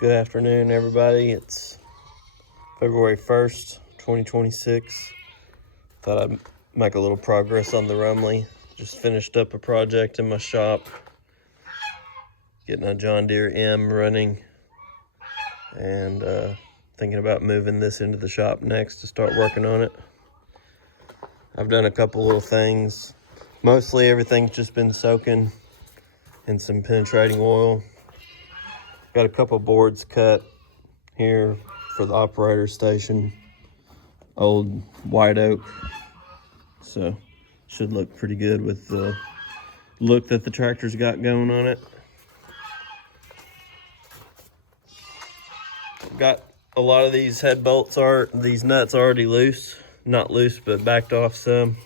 Good afternoon, everybody. It's February 1st, 2026. Thought I'd make a little progress on the Rumely. Just finished up a project in my shop, getting a John Deere M running, and thinking about moving this into the shop next to start working on it. I've done a couple little things. Mostly everything's just been soaking in some penetrating oil. Got a couple boards cut here for the operator station, old white oak, so should look pretty good with the look that the tractor's got going on it. Got a lot of these head bolts, these nuts already loose, not loose but backed off some,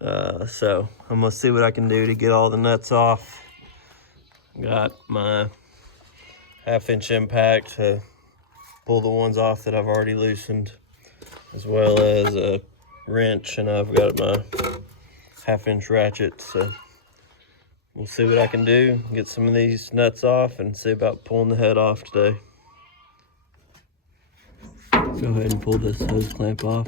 so I'm gonna see what I can do to get all the nuts off. Got my 1/2-inch impact to pull the ones off that I've already loosened, as well as a wrench, and I've got my 1/2-inch ratchet. So we'll see what I can do, get some of these nuts off and see about pulling the head off today. Go ahead and pull this hose clamp off.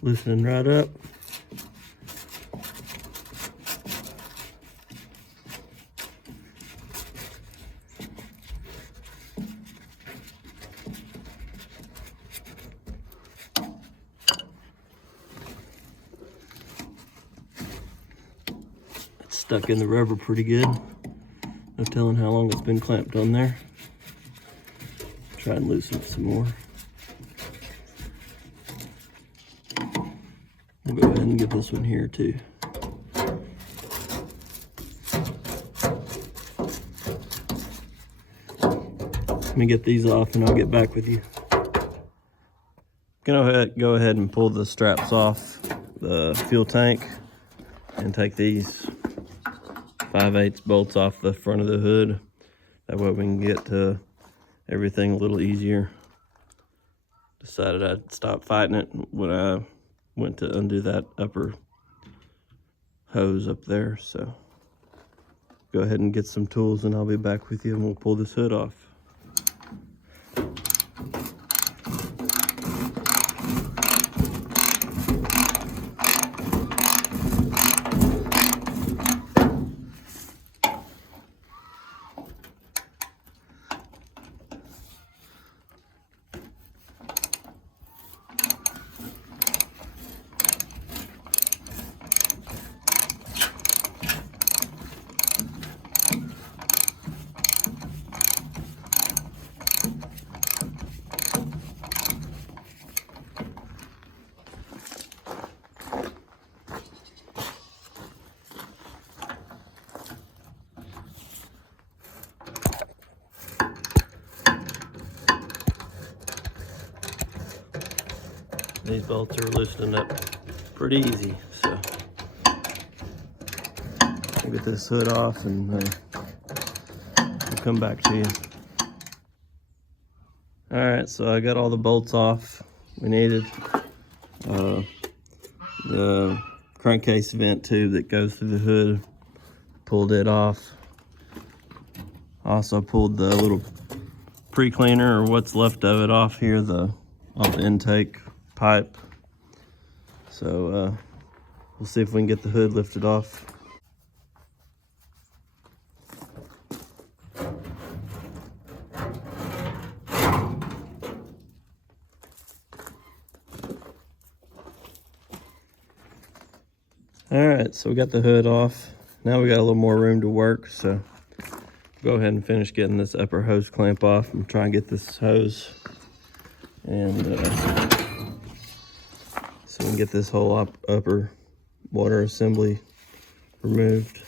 Loosening right up. It's stuck in the rubber pretty good. No telling how long it's been clamped on there. Try and loosen it some more. We'll go ahead and get this one here too. Let me get these off and I'll get back with you. Go ahead and pull the straps off the fuel tank and take these 5/8 bolts off the front of the hood. That way we can get to everything a little easier. Decided I'd stop fighting it when I went to undo that upper hose up there. So go ahead and get some tools and I'll be back with you and we'll pull this hood off. These bolts are loosening up pretty easy, so I'll get this hood off and I'll come back to you. All right, so I got all the bolts off we needed. The crankcase vent tube that goes through the hood, pulled it off. Also pulled the little pre-cleaner, or what's left of it, off here, off the intake pipe. So we'll see if we can get the hood lifted off. All right, so we got the hood off. Now we got a little more room to work, so go ahead and finish getting this upper hose clamp off and try and get this hose, and so we can get this whole upper water assembly removed.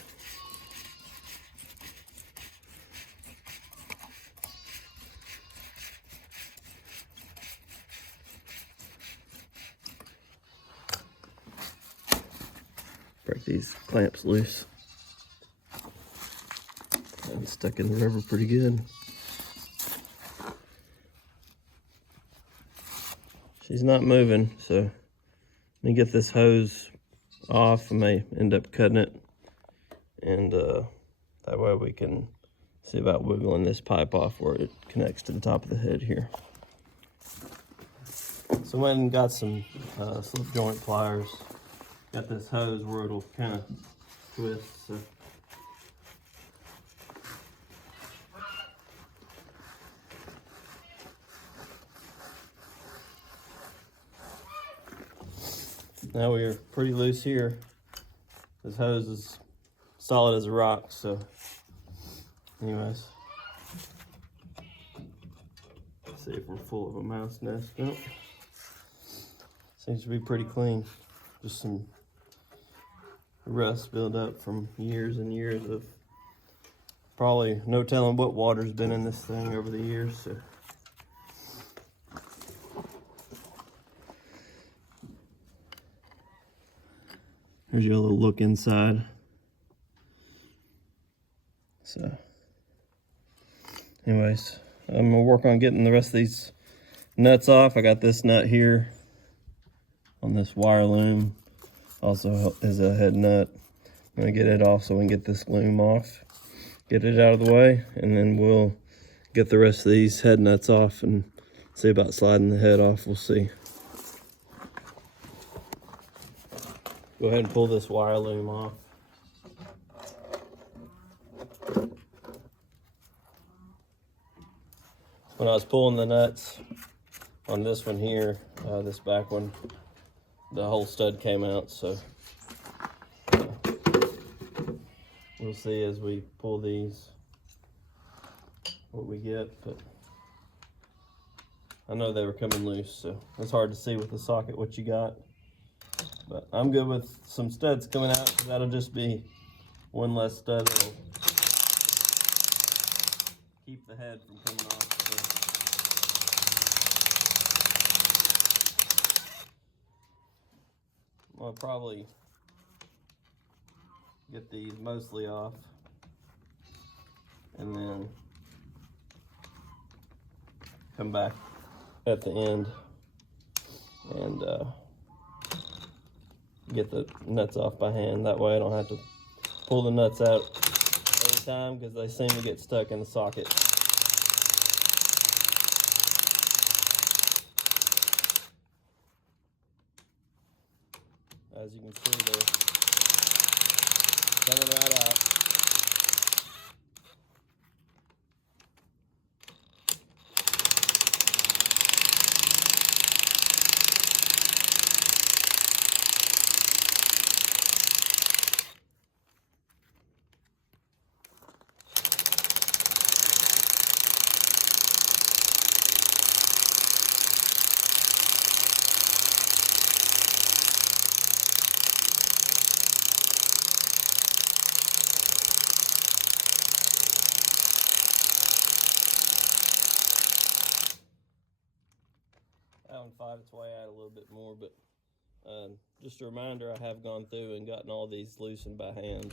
Break these clamps loose. I'm stuck in the rubber pretty good. she's not moving, so let me get this hose off. I may end up cutting it, and that way we can see about wiggling this pipe off where it connects to the top of the head here. So I went and got some slip joint pliers. Got this hose where it'll kind of twist. So. Now we're pretty loose here. This hose is solid as a rock, so anyways. Let's see if we're full of a mouse nest. Nope. Seems to be pretty clean. Just some rust built up from years and years of probably no telling what water's been in this thing over the years. So. Here's your little look inside. So, anyways, I'm gonna work on getting the rest of these nuts off. I got this nut here on this wire loom. Also is a head nut. I'm gonna get it off so we can get this loom off, get it out of the way, and then we'll get the rest of these head nuts off and see about sliding the head off. We'll see. Go ahead and pull this wire loom off. When I was pulling the nuts on this one here, this back one, the whole stud came out, so we'll see as we pull these what we get, but I know they were coming loose, so it's hard to see with the socket what you got. But I'm good with some studs coming out. That'll just be one less stud that'll keep the head from coming off. So I'll probably get these mostly off and then come back at the end and get the nuts off by hand. That way I don't have to pull the nuts out every time because they seem to get stuck in the socket. As you can see, they're coming right out. That one fought its way out a little bit more, but just a reminder, I have gone through and gotten all these loosened by hand,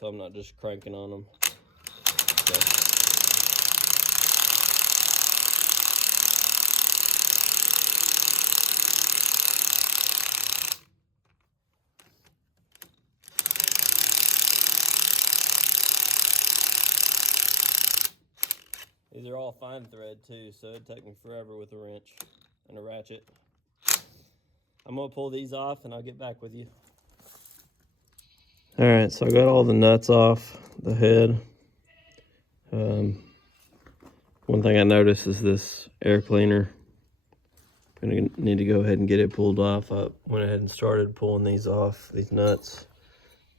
so I'm not just cranking on them. So. These are all fine thread too, so it'd take me forever with a wrench and a ratchet. I'm gonna pull these off and I'll get back with you. All right, so I got all the nuts off the head. One thing I noticed is this air cleaner. I'm gonna need to go ahead and get it pulled off. I went ahead and started pulling these off, these nuts.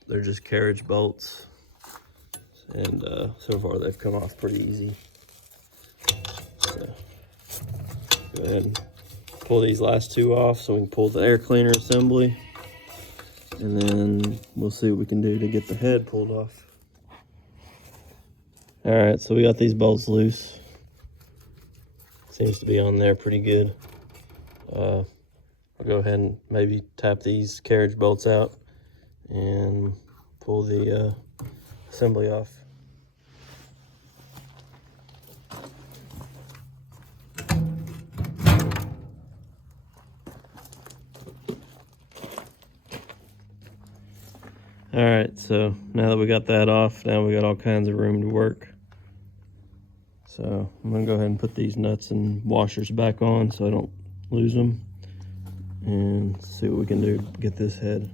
They're just carriage bolts. And so far they've come off pretty easy. So, go ahead and pull these last two off so we can pull the air cleaner assembly. And then we'll see what we can do to get the head pulled off. All right, so we got these bolts loose. Seems to be on there pretty good. I'll go ahead and maybe tap these carriage bolts out and pull the assembly off. All right, so now that we got that off, now we got all kinds of room to work. So I'm gonna go ahead and put these nuts and washers back on so I don't lose them, and see what we can do to get this head.